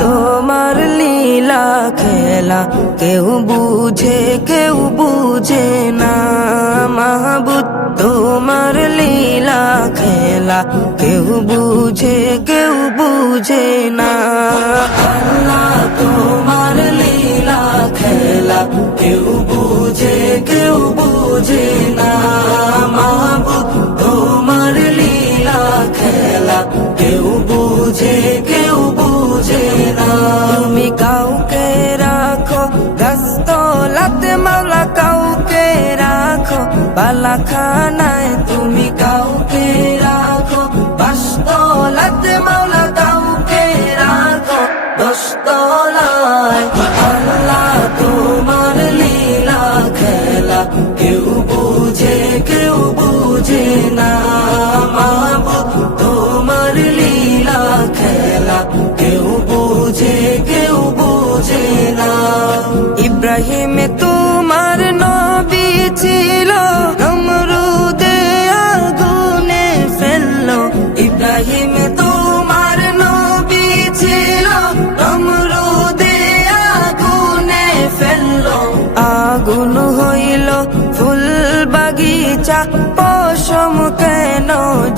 তোমার লীলা খেলা কেউ বুঝে না মাহবুদ তোমার লীলা খেলা কেউ বুঝে না আল্লাহ তোমার লীলা খেলা কেউ বুঝে না মাহবুদ তোমার লীলা খেলা কেউ বুঝে না তুমি কাউকে রাখো দস্তলাতে মাওলা কাউকে রাখো বালাখানায় তুমি কাউকে রাখো বাসতলাতে মাওলা কাউকে রাখো দস্তলায় আল্লাহ তোমার লীলা খেলা কেউ বুঝে না মাহবুব তোমার লীলা খেলা কেউ বুঝে না ইব্রাহিম তোমার নবী ছিল নমরুদে আগুনে ফেললো ইব্রাহিম তোমার নবী ছিল নমরুদে আগুনে ফেললো আগুন হইল ফুল বাগিচা পশম কেন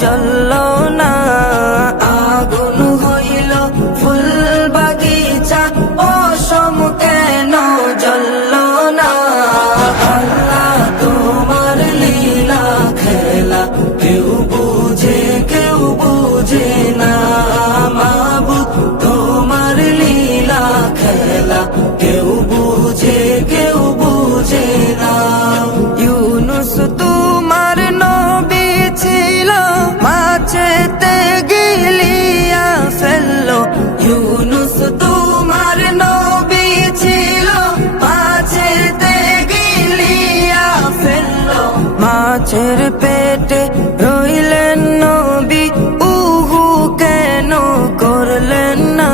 জ্বলল না আগুন হইল ফুল বাগিচা পশম কেন জ্বলল না আল্লাহ তোমার লীলা খেলা কেউ বুঝে না মাহবুব তোমার লীলা খেলা কেউ বুঝে না ইউনুস তোমার নবী ছিল মাছেতে গিলিয়া ফেললো ইউনুস তোমার নবী ছিল মাছেতে গিলিয়া ফেললো মাছের পেটে রইলেন নবী উহু কেন করলেন না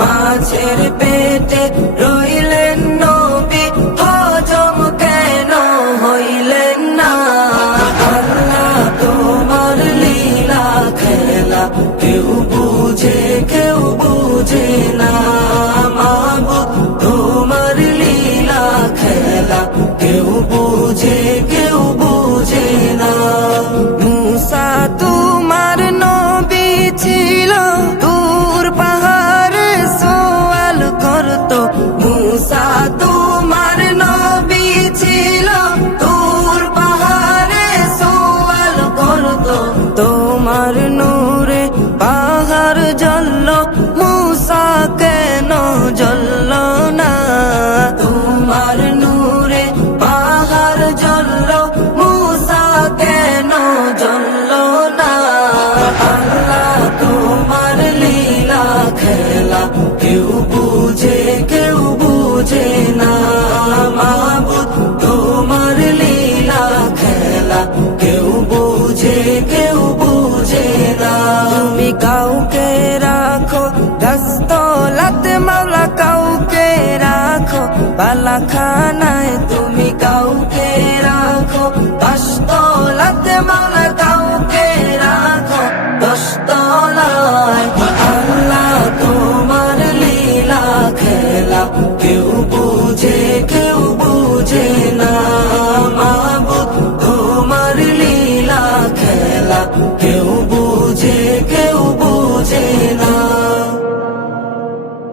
মাছের পেটে রইলেন নবী হজম কেন হইলেন না আল্লাহ তোমার লীলা খেলা কেউ বুঝে না মাহবুব তোমার লীলা খেলা কেউ বুঝে না মুসা তোমার নবী ছিল দূর পাহাড়ে সওয়াল করতো মুসা তোমার নবী ছিল দূর পাহাড়ে সওয়াল করতো তোমার নূরে পাহাড় জ্বলল মুসা কেন জ্বলল না তোমার নূরে পাহাড় জ্বলল মুসা কেন জ্বলল না আল্লাহ তোমার লীলা খেলা কেউ বুঝে না মাহবুব তোমার লীলা খেলা কেউ বুঝে না তুমি কাউকে রাখো দস্তলাতে মাওলা কাউকে রাখো বালাখানায় তুমি